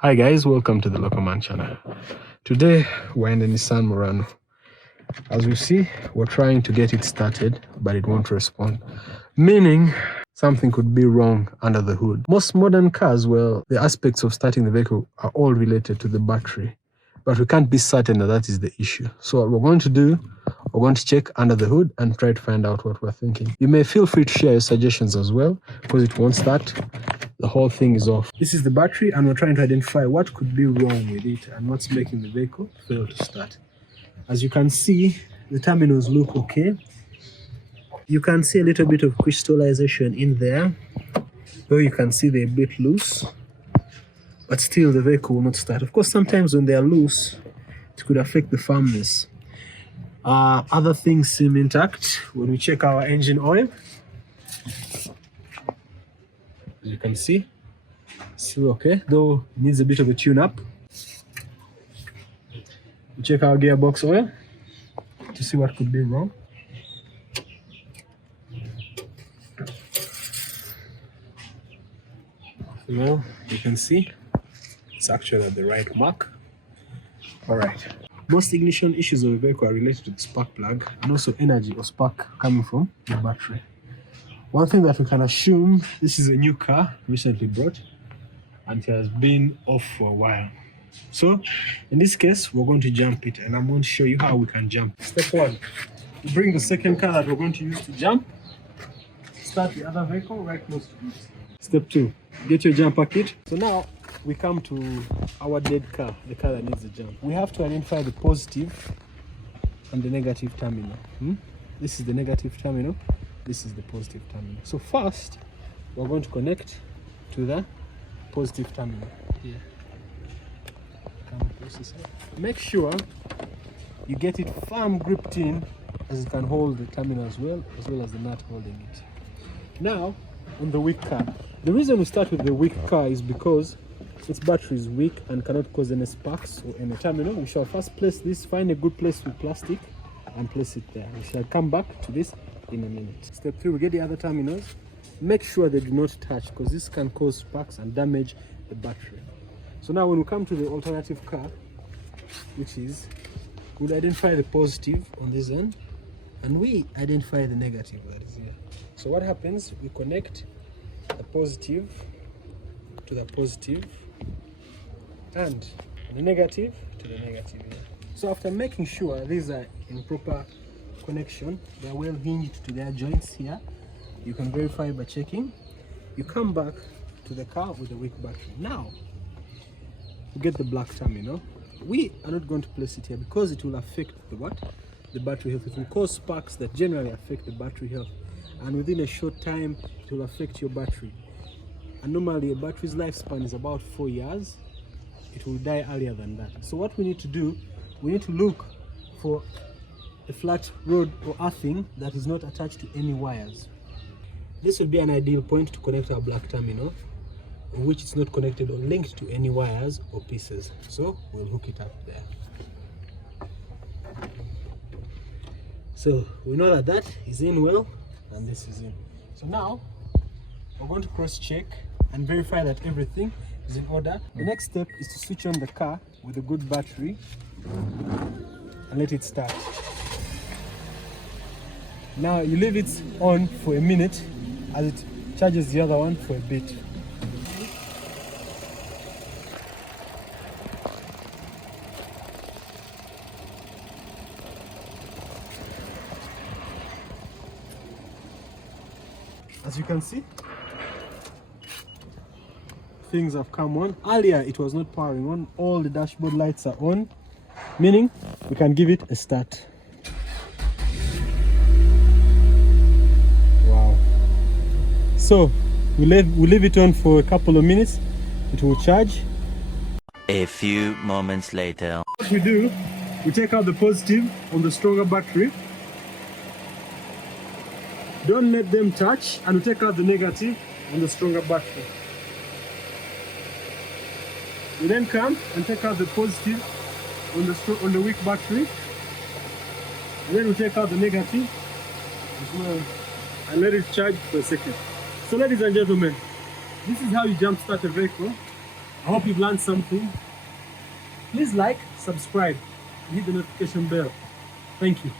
Hi guys, welcome to the Local Man channel. Today we're in the Nissan Murano. As you see, we're trying to get it started, but it won't respond. Meaning, something could be wrong under the hood. Most modern cars, well, the aspects of starting the vehicle are all related to the battery. But we can't be certain that that is the issue. So what we're going to do, we're going to check under the hood and try to find out what we're thinking. You may feel free to share your suggestions as well, because it won't start. The whole thing is off. This is the battery, and we're trying to identify what could be wrong with it and what's making the vehicle fail to start. As you can see, the terminals look okay. You can see a little bit of crystallization in there, though you can see they're a bit loose, but still the vehicle will not start. Of course, sometimes when they are loose, it could affect the firmness. Other things seem intact. When we check our engine oil, as you can see, still okay, though it needs a bit of a tune-up. We check our gearbox oil to see what could be wrong. Well, you can see it's actually at the right mark. All right. Most ignition issues of a vehicle are related to the spark plug and also energy or spark coming from the battery. One thing that we can assume, this is a new car recently brought and it has been off for a while. So in this case, we're going to jump it, and I'm going to show you how we can jump. Step one, we bring the second car that we're going to use to jump, start the other vehicle right close to this. Step two, get your jumper kit. So now we come to our dead car, the car that needs a jump. We have to identify the positive and the negative terminal. This is the negative terminal, this is the positive terminal. So first, we're going to connect to the positive terminal here. Make sure you get it firm gripped in, as it can hold the terminal as well as the nut holding it. Now, on the weak car. The reason we start with the weak car is because its battery is weak and cannot cause any sparks or any terminal. We shall first place this, find a good place with plastic and place it there. We shall come back to this in a minute. Step three, we get the other terminals. Make sure they do not touch, because this can cause sparks and damage the battery. So now when we come to the alternative car, which is, we'll identify the positive on this end and we identify the negative that is here. So what happens, we connect the positive to the positive and the negative to the negative here. So after making sure these are in proper connection, they're well hinged to their joints here, you can verify by checking. You come back to the car with the weak battery. Now, to get the black terminal, we are not going to place it here because it will affect the what? The battery health. It will cause sparks that generally affect the battery health, and within a short time it will affect your battery. And normally a battery's lifespan is about 4 years. It will die earlier than that. So what we need to do, we need to look for a flat rod or earthing that is not attached to any wires. This would be an ideal point to connect our black terminal, in which it's not connected or linked to any wires or pieces. So we'll hook it up there. So we know that that is in well and this is in. So now we're going to cross check and verify that everything is in order. The next step is to switch on the car with a good battery and let it start. Now you leave it on for a minute as it charges the other one for a bit. As you can see, things have come on. Earlier it was not powering on. All the dashboard lights are on, meaning we can give it a start. Wow. So we leave it on for a couple of minutes. It will charge. A few moments later. What we do, we take out the positive on the stronger battery. Don't let them touch, and we take out the negative on the stronger battery. We then come and take out the positive on the weak battery, and then we take out the negative as well and let it charge for a second. So ladies and gentlemen, this is how you jump start a vehicle I hope you've learned something. Please like, subscribe, and hit the notification bell. Thank you.